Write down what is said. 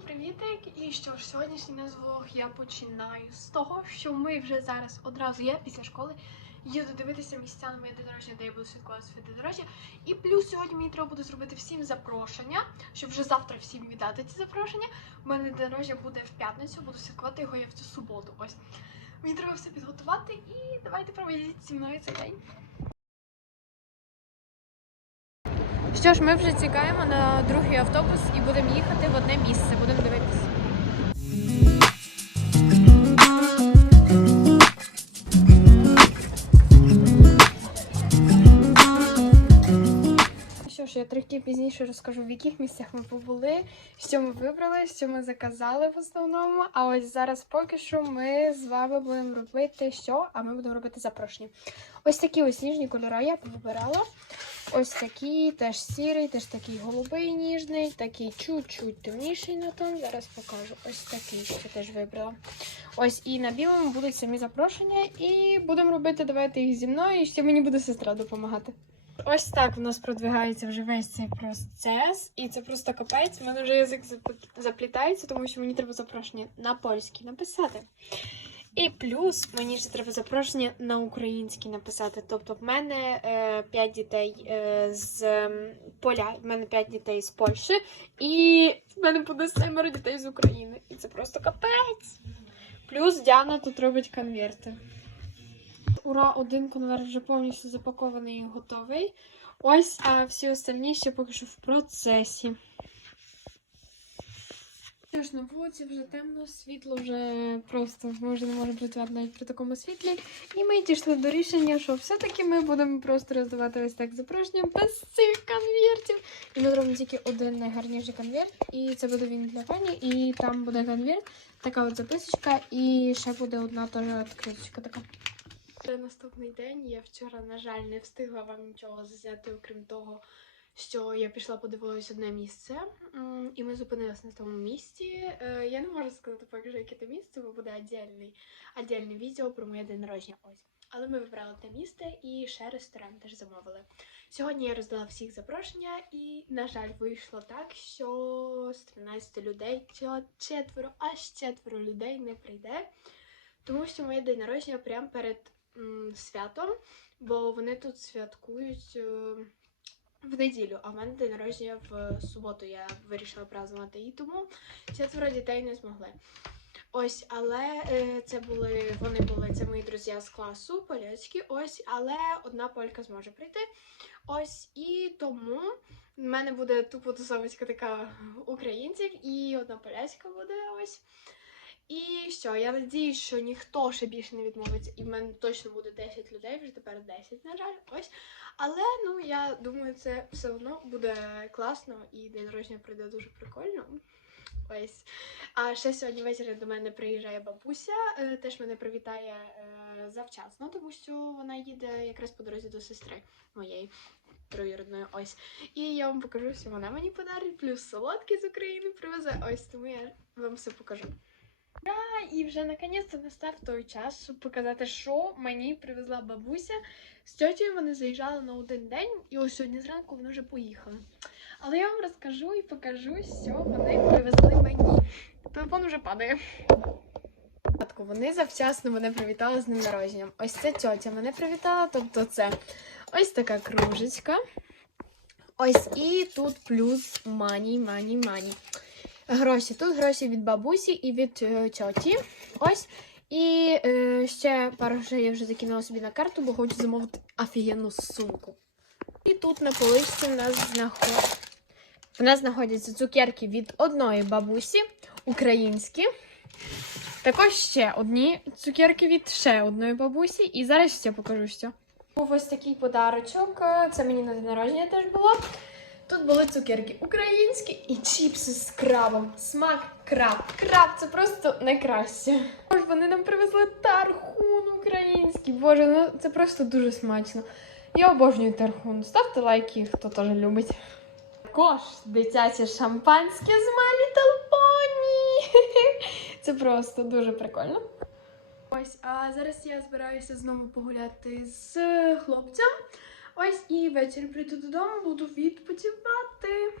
Привітик! І що ж, сьогоднішній наш я починаю з того, що ми вже зараз одразу я після школи їду дивитися місця на моє день де я буду святкувати своє день. І плюс сьогодні мені треба буде зробити всім запрошення, щоб вже завтра всім віддати ці запрошення. У мене день буде в п'ятницю, буду святкувати його я в цю суботу. Ось мені треба все підготувати і давайте проведіть зі мною цей день. Що ж, ми вже чекаємо на другий автобус і будемо їхати в одне місце. Будемо дивитися. Що я трохи пізніше розкажу, в яких місцях ми побули, що ми вибрали, що ми заказали в основному. А ось зараз поки що ми з вами будемо робити що? А ми будемо робити запрошення. Ось такі ось ніжні кольори я повибирала. Ось такий, теж сірий, теж такий голубий ніжний, такий чуть-чуть темніший на тон. Зараз покажу. Ось такий, що теж вибрала. Ось і на білому будуть самі запрошення, і будемо робити давайте їх зі мною, і ще мені буде сестра допомагати. Ось так в нас продвигається вже весь цей процес, і це просто капець. У мене вже язик зап- заплітається, тому що мені треба запрошення на польській написати. І плюс мені ще треба запрошення на українській написати. Тобто, в мене е, 5 дітей е, з ем, поля, в мене 5 дітей з Польщі, і в мене буде семеро дітей з України. І це просто капець. Плюс Діана тут робить конверти. Ура, один конверт вже повністю запакований і готовий. Ось, а всі остальні ще поки що в процесі. Що ж, на вулиці вже темно, світло вже просто ми вже не можемо працювати навіть при такому світлі. І ми дійшли до рішення, що все-таки ми будемо просто роздавати ось так запрошення без цих конвертів. І ми зробимо тільки один найгарніший конверт, і це буде він для пані, і там буде конверт, така от записочка, і ще буде одна теж відкриточка така. Це наступний день. Я вчора, на жаль, не встигла вам нічого зняти, окрім того, що я пішла подивилась одне місце, і ми зупинилися на тому місці. Е, Я не можу сказати поки що, яке це місце, бо буде віддільний, віддільне відео про моє день народження. Ось. Але ми вибрали те місце і ще ресторан теж замовили. Сьогодні я роздала всіх запрошення, і, на жаль, вийшло так, що з 13 людей четверо, аж четверо людей не прийде. Тому що моє день народження прямо перед м, святом, бо вони тут святкують е, в неділю, а в мене день народження в суботу. Я вирішила празднувати і тому четверо дітей не змогли. Ось, але е, це були вони були це мої друзі з класу поляцькі. Ось, але одна полька зможе прийти. Ось і тому в мене буде тупо тусовочка така українців, і одна поляцька буде ось. І що, я надіюсь, що ніхто ще більше не відмовиться, і в мене точно буде 10 людей, вже тепер 10, на жаль, ось. Але ну я думаю, це все одно буде класно і день народження пройде дуже прикольно. Ось. А ще сьогодні ввечері до мене приїжджає бабуся, е, теж мене привітає е, завчасно, тому що вона їде якраз по дорозі до сестри моєї троюродної. Ось. І я вам покажу, що вона мені подарить, плюс солодкі з України привезе. Ось тому я вам все покажу. Ура! І вже наконець настав той час, щоб показати, що мені привезла бабуся. З тьотєю вони заїжджали на один день, і ось сьогодні зранку вони вже поїхали. Але я вам розкажу і покажу, що вони привезли мені. Телефон вже падає. Вони завчасно мене привітали з днем народженням. Ось це тьотя мене привітала, тобто це ось така кружечка. Ось і тут плюс мані, мані, мані. Гроші. Тут гроші від бабусі і від е, тьоті. Ось. І е, ще пару грошей я вже закинула собі на карту, бо хочу замовити офігенну сумку. І тут на поличці в нас знаход... в нас знаходяться цукерки від одної бабусі, українські. Також ще одні цукерки від ще одної бабусі. І зараз ще покажу що. Був ось такий подарочок. Це мені на день народження теж було. Тут були цукерки українські і чіпси з крабом. Смак краб. Краб це просто найкраще. Боже, вони нам привезли тархун український. Боже, ну це просто дуже смачно. Я обожнюю тархун. Ставте лайки, хто теж любить. Також дитяче шампанське з My Pony. Це просто дуже прикольно. Ось, а зараз я збираюся знову погуляти з хлопцем. Ось і ввечері прийду додому, буду відпочивати.